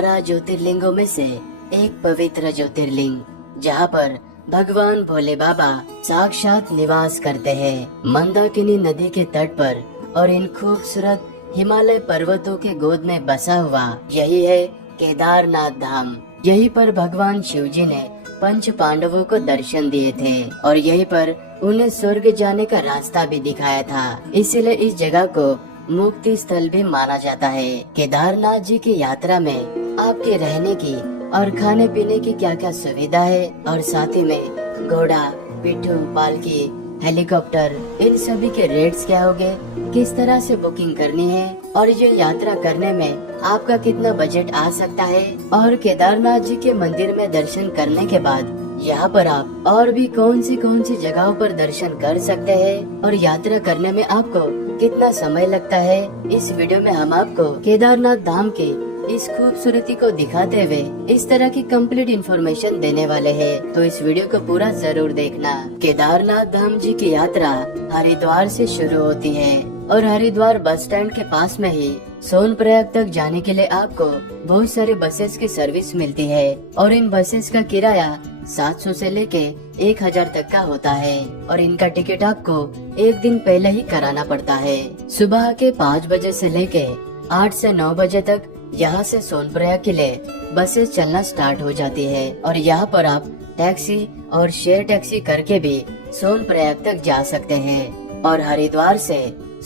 12 ज्योतिर्लिंगों में से एक पवित्र ज्योतिर्लिंग, जहाँ पर भगवान भोले बाबा साक्षात निवास करते हैं। मंदाकिनी नदी के तट पर और इन खूबसूरत हिमालय पर्वतों के गोद में बसा हुआ यही है केदारनाथ धाम। यहीं पर भगवान शिव जी ने पंच पांडवों को दर्शन दिए थे और यहीं पर उन्हें स्वर्ग जाने का रास्ता भी दिखाया था। इसीलिए इस जगह को मुक्ति स्थल भी माना जाता है। केदारनाथ जी की यात्रा में आपके रहने की और खाने पीने की क्या क्या सुविधा है और साथ ही में घोड़ा, पिट्ठू, पालकी, हेलीकॉप्टर, इन सभी के रेट्स क्या होंगे, किस तरह से बुकिंग करनी है और ये यात्रा करने में आपका कितना बजट आ सकता है और केदारनाथ जी के मंदिर में दर्शन करने के बाद यहाँ पर आप और भी कौन सी जगहों पर दर्शन कर सकते हैं और यात्रा करने में आपको कितना समय लगता है, इस वीडियो में हम आपको केदारनाथ धाम के इस खूबसूरती को दिखाते हुए इस तरह की कंप्लीट इन्फॉर्मेशन देने वाले हैं। तो इस वीडियो को पूरा जरूर देखना। केदारनाथ धाम जी की यात्रा हरिद्वार से शुरू होती है और हरिद्वार बस स्टैंड के पास में ही सोनप्रयाग तक जाने के लिए आपको बहुत सारी बसेस की सर्विस मिलती है और इन बसेस का किराया 700 से लेके 1000 तक का होता है और इनका टिकट आपको एक दिन पहले ही कराना पड़ता है। सुबह के 5 बजे से लेके 8 से 9 बजे तक यहाँ से सोनप्रयाग के लिए बसेस चलना स्टार्ट हो जाती है और यहाँ पर आप टैक्सी और शेयर टैक्सी करके भी सोनप्रयाग तक जा सकते हैं और हरिद्वार से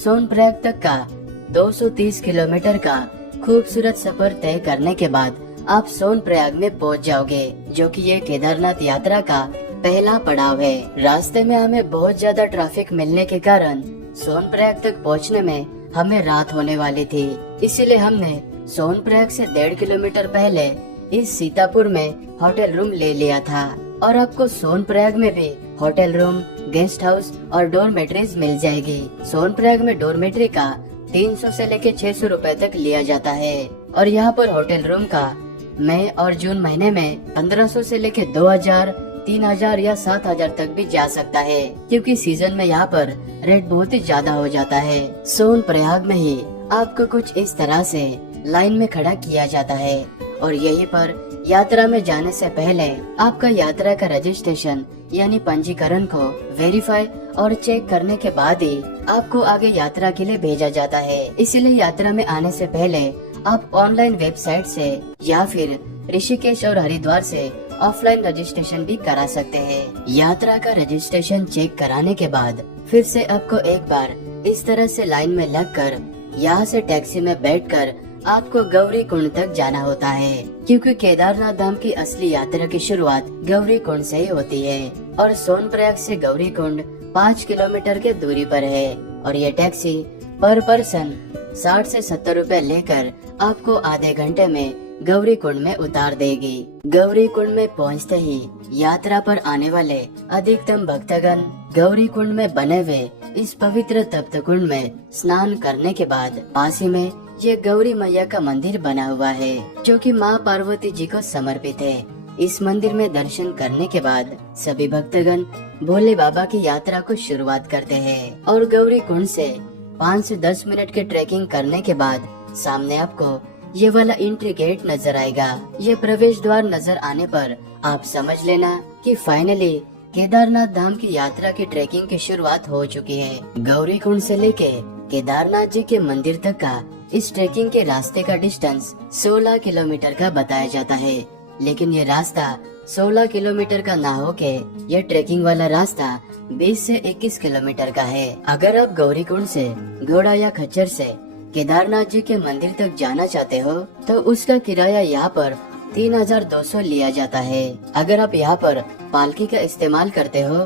सोनप्रयाग तक का 230 किलोमीटर का खूबसूरत सफर तय करने के बाद आप सोनप्रयाग में पहुंच जाओगे, जो कि ये केदारनाथ यात्रा का पहला पड़ाव है। रास्ते में हमें बहुत ज्यादा ट्रैफिक मिलने के कारण सोनप्रयाग तक पहुंचने में हमें रात होने वाली थी, इसीलिए हमने सोनप्रयाग से 1.5 किलोमीटर पहले इस सीतापुर में होटल रूम ले लिया था और आपको सोनप्रयाग में भी होटल रूम, गेस्ट हाउस और डोरमेट्रीज मिल जाएगी। सोनप्रयाग में डोरमेट्री का 300 से लेके 600 रुपए तक लिया जाता है और यहाँ पर होटल रूम का मई और जून महीने में 1500 से लेके 2000, 3000 या 7000 तक भी जा सकता है, क्योंकि सीजन में यहाँ पर रेट बहुत ही ज्यादा हो जाता है। सोनप्रयाग में ही आपको कुछ इस तरह से लाइन में खड़ा किया जाता है और यहीं पर यात्रा में जाने से पहले आपका यात्रा का रजिस्ट्रेशन यानी पंजीकरण को वेरीफाई और चेक करने के बाद ही आपको आगे यात्रा के लिए भेजा जाता है। इसीलिए यात्रा में आने से पहले आप ऑनलाइन वेबसाइट से या फिर ऋषिकेश और हरिद्वार से ऑफलाइन रजिस्ट्रेशन भी करा सकते हैं। यात्रा का रजिस्ट्रेशन चेक कराने के बाद फिर से आपको एक बार इस तरह से लाइन में लगकर यहाँ से टैक्सी में बैठकर आपको गौरी कुंड तक जाना होता है, क्योंकि केदारनाथ धाम की असली यात्रा की शुरुआत गौरी कुंड से ही होती है और सोनप्रयाग से गौरी कुंड 5 किलोमीटर के दूरी पर है और ये टैक्सी पर पर्सन 60 से 70 रुपए लेकर आपको आधे घंटे में गौरी कुंड में उतार देगी। गौरी कुंड में पहुंचते ही यात्रा पर आने वाले अधिकतम भक्तगण गौरी कुंड में बने हुए इस पवित्र तप्त कुंड में स्नान करने के बाद पास ही में ये गौरी मैया का मंदिर बना हुआ है, जो कि माँ पार्वती जी को समर्पित है। इस मंदिर में दर्शन करने के बाद सभी भक्तगण भोले बाबा की यात्रा को शुरुआत करते हैं और गौरी कुंड से 5 से 10 मिनट के ट्रैकिंग करने के बाद सामने आपको ये वाला एंट्री गेट नजर आएगा। ये प्रवेश द्वार नजर आने पर आप समझ लेना कि फाइनली केदारनाथ धाम की यात्रा की ट्रैकिंग की शुरुआत हो चुकी है। गौरी कुंड से लेके केदारनाथ जी के मंदिर तक का इस ट्रैकिंग के रास्ते का डिस्टेंस 16 किलोमीटर का बताया जाता है, लेकिन ये रास्ता 16 किलोमीटर का ना हो के ये ट्रैकिंग वाला रास्ता 20 से 21 किलोमीटर का है। अगर आप गौरी कुंड से घोड़ा या खच्चर से केदारनाथ जी के मंदिर तक जाना चाहते हो तो उसका किराया यहाँ पर 3200 लिया जाता है। अगर आप यहाँ पर पालकी का इस्तेमाल करते हो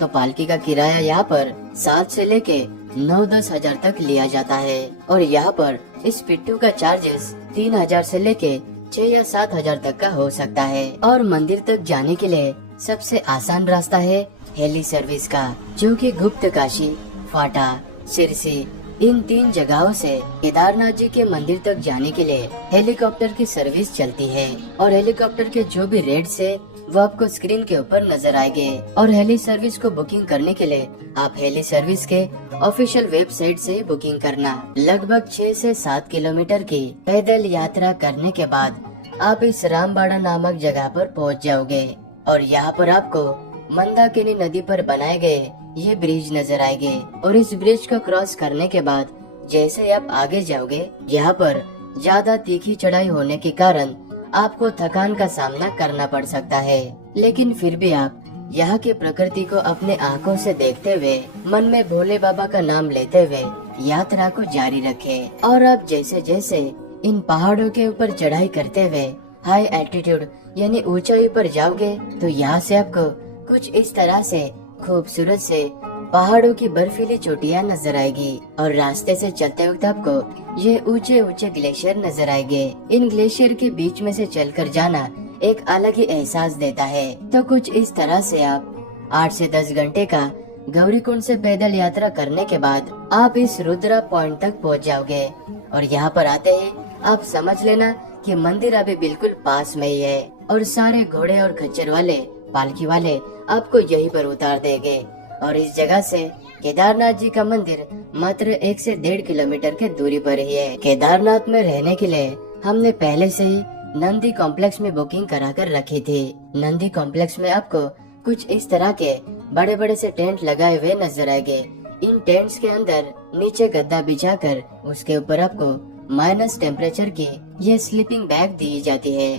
तो पालकी का किराया यहाँ पर 7 से लेके 9-10 हजार तक लिया जाता है और यहाँ पर इस पिट्ठू का चार्जेस 3000 से लेके 6 या 7 हजार तक का हो सकता है। और मंदिर तक जाने के लिए सबसे आसान रास्ता है हेली सर्विस का, जो कि गुप्त काशी, फाटा, सिरसी इन 3 जगहों से केदारनाथ जी के मंदिर तक जाने के लिए हेलीकॉप्टर की सर्विस चलती है और हेलीकॉप्टर के जो भी रेट्स है वो आपको स्क्रीन के ऊपर नजर आएंगे। और हेली सर्विस को बुकिंग करने के लिए आप हेली सर्विस के ऑफिशियल वेबसाइट से बुकिंग करना। लगभग 6 से 7 किलोमीटर की पैदल यात्रा करने के बाद आप इस रामबाड़ा नामक जगह पर पहुंच जाओगे और यहाँ पर आपको मंदाकिनी नदी पर बनाए गए ये ब्रिज नजर आएंगे। और इस ब्रिज को क्रॉस करने के बाद जैसे आप आगे जाओगे, यहाँ पर ज्यादा तीखी चढ़ाई होने के कारण आपको थकान का सामना करना पड़ सकता है, लेकिन फिर भी आप यहाँ की प्रकृति को अपने आंखों से देखते हुए मन में भोले बाबा का नाम लेते हुए यात्रा को जारी रखें। और आप जैसे जैसे इन पहाड़ों के ऊपर चढ़ाई करते हुए हाई एल्टीट्यूड यानी ऊंचाई पर जाओगे, तो यहाँ से आपको कुछ इस तरह से खूबसूरत से पहाड़ों की बर्फीली चोटियाँ नजर आएगी और रास्ते से चलते वक्त आपको ये ऊंचे ऊंचे ग्लेशियर नजर आएंगे। इन ग्लेशियर के बीच में से चलकर जाना एक अलग ही एहसास देता है। तो कुछ इस तरह से आप 8 से 10 घंटे का गौरीकुंड से पैदल यात्रा करने के बाद आप इस रुद्रा पॉइंट तक पहुंच जाओगे। और यहाँ पर आते ही आप समझ लेना कि मंदिर अभी बिल्कुल पास में ही है और सारे घोड़े और खच्चर वाले पालकी वाले आपको यहीं पर उतार देंगे। और इस जगह से केदारनाथ जी का मंदिर मात्र 1 से 1.5 किलोमीटर के दूरी पर ही है। केदारनाथ में रहने के लिए हमने पहले से ही नंदी कॉम्प्लेक्स में बुकिंग करा कर रखी थी। नंदी कॉम्प्लेक्स में आपको कुछ इस तरह के बड़े बड़े से टेंट लगाए हुए नजर आएंगे। इन टेंट्स के अंदर नीचे गद्दा बिछाकर उसके ऊपर आपको माइनस टेम्परेचर की ये स्लीपिंग बैग दी जाती है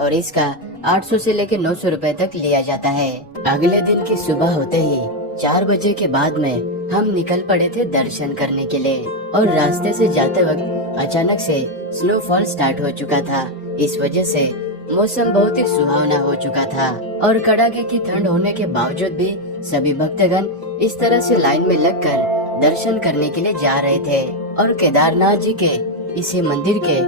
और इसका 800 से लेकर 900 रुपए तक लिया जाता है। अगले दिन की सुबह होते ही 4 बजे के बाद में हम निकल पड़े थे दर्शन करने के लिए। और रास्ते से जाते वक्त अचानक से स्नोफॉल स्टार्ट हो चुका था। इस वजह से मौसम बहुत ही सुहावना हो चुका था और कड़ाके की ठंड होने के बावजूद भी सभी भक्तगण इस तरह से लाइन में लगकर दर्शन करने के लिए जा रहे थे। और केदारनाथ जी के इसी मंदिर के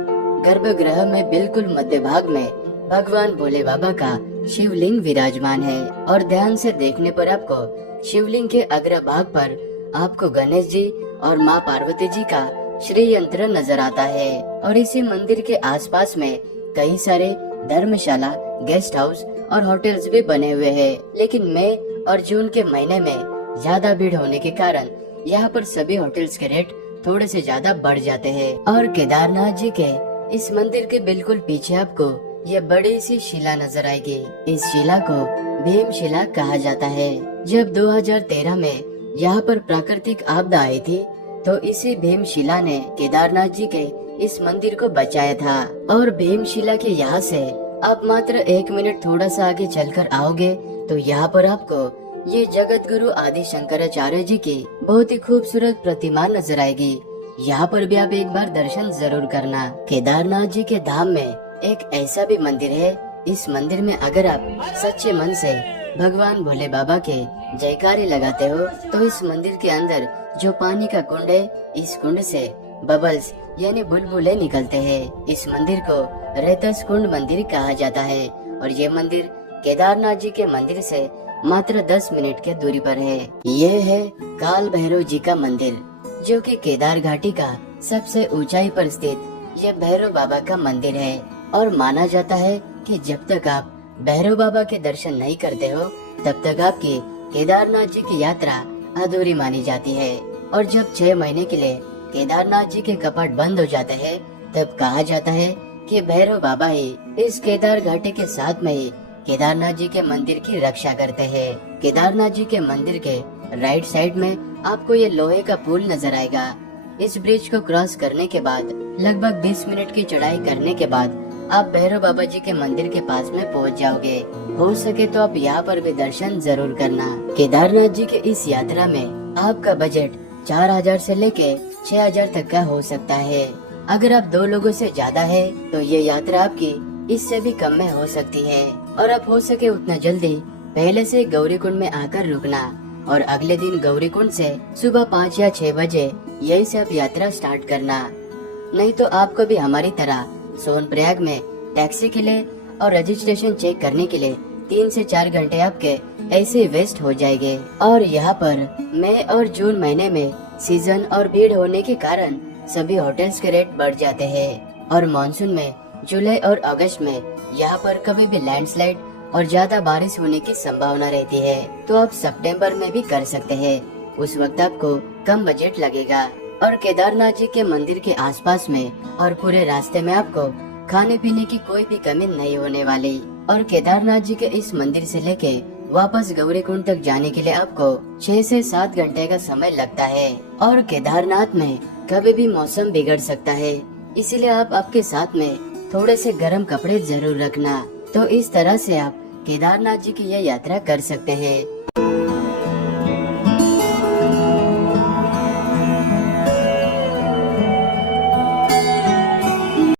गर्भगृह में बिल्कुल मध्य भाग में भगवान भोले बाबा का शिवलिंग विराजमान है। और ध्यान से देखने पर आपको शिवलिंग के अग्र भाग पर आपको गणेश जी और माँ पार्वती जी का श्री यंत्र नजर आता है। और इसी मंदिर के आसपास में कई सारे धर्मशाला, गेस्ट हाउस और होटल्स भी बने हुए हैं। लेकिन मई और जून के महीने में ज्यादा भीड़ होने के कारण यहाँ पर सभी होटल्स के रेट थोड़े से ज्यादा बढ़ जाते हैं। और केदारनाथ जी के इस मंदिर के बिल्कुल पीछे आपको ये बड़ी सी शिला नजर आएगी। इस शिला को भीम शिला कहा जाता है। जब 2013 में यहाँ पर प्राकृतिक आपदा आई थी तो इसी भीम शिला ने केदारनाथ जी के इस मंदिर को बचाया था। और भीम शिला के यहाँ से आप मात्र 1 मिनट थोड़ा सा आगे चलकर आओगे तो यहाँ पर आपको ये जगत गुरु आदि शंकराचार्य जी की बहुत ही खूबसूरत प्रतिमा नजर आएगी। यहाँ पर भी आप एक बार दर्शन जरूर करना। केदारनाथ जी के धाम में एक ऐसा भी मंदिर है, इस मंदिर में अगर आप सच्चे मन से भगवान भोले बाबा के जयकारे लगाते हो तो इस मंदिर के अंदर जो पानी का कुंड है, इस कुंड से बबल्स यानी बुलबुले निकलते हैं। इस मंदिर को रेतस कुंड मंदिर कहा जाता है और ये मंदिर केदारनाथ जी के मंदिर से मात्र 10 मिनट के दूरी पर है। ये है काल भैरव जी का मंदिर, जो कि केदार घाटी का सबसे ऊंचाई पर स्थित यह भैरव बाबा का मंदिर है। और माना जाता है कि जब तक आप भैरव बाबा के दर्शन नहीं करते हो तब तक आपकी केदारनाथ जी की यात्रा अधूरी मानी जाती है। और जब 6 महीने के लिए केदारनाथ जी के कपाट बंद हो जाते हैं तब कहा जाता है कि भैरव बाबा ही इस केदार घाटी के साथ में ही केदारनाथ जी के मंदिर की रक्षा करते हैं। केदारनाथ जी के मंदिर के राइट साइड में आपको ये लोहे का पुल नजर आएगा। इस ब्रिज को क्रॉस करने के बाद लगभग 20 मिनट की चढ़ाई करने के बाद आप भैरव बाबा जी के मंदिर के पास में पहुंच जाओगे। हो सके तो आप यहाँ पर भी दर्शन जरूर करना। केदारनाथ जी के इस यात्रा में आपका बजट 4000 से लेके 6000 तक का हो सकता है। अगर आप 2 लोगों से ज्यादा है तो ये यात्रा आपकी इससे भी कम में हो सकती है। और आप हो सके उतना जल्दी पहले से गौरीकुंड में आकर रुकना और अगले दिन गौरीकुंड से सुबह 5 या 6 बजे यहीं से आप यात्रा स्टार्ट करना। नहीं तो आपको भी हमारी तरह सोनप्रयाग में टैक्सी के लिए और रजिस्ट्रेशन चेक करने के लिए 3 से 4 घंटे आपके ऐसे वेस्ट हो जाएंगे। और यहाँ पर मई और जून महीने में सीजन और भीड़ होने के कारण सभी होटल्स के रेट बढ़ जाते हैं। और मानसून में जुलाई और अगस्त में यहाँ पर कभी भी लैंडस्लाइड और ज्यादा बारिश होने की संभावना रहती है, तो आप सितंबर में भी कर सकते हैं। उस वक्त आपको कम बजट लगेगा। और केदारनाथ जी के मंदिर के आसपास में और पूरे रास्ते में आपको खाने पीने की कोई भी कमी नहीं होने वाली। और केदारनाथ जी के इस मंदिर से लेके वापस गौरीकुंड तक जाने के लिए आपको 6 से 7 घंटे का समय लगता है। और केदारनाथ में कभी भी मौसम बिगड़ सकता है, इसीलिए आप आपके साथ में थोड़े से गर्म कपड़े जरूर रखना। तो इस तरह से आप केदारनाथ जी की यह यात्रा कर सकते हैं।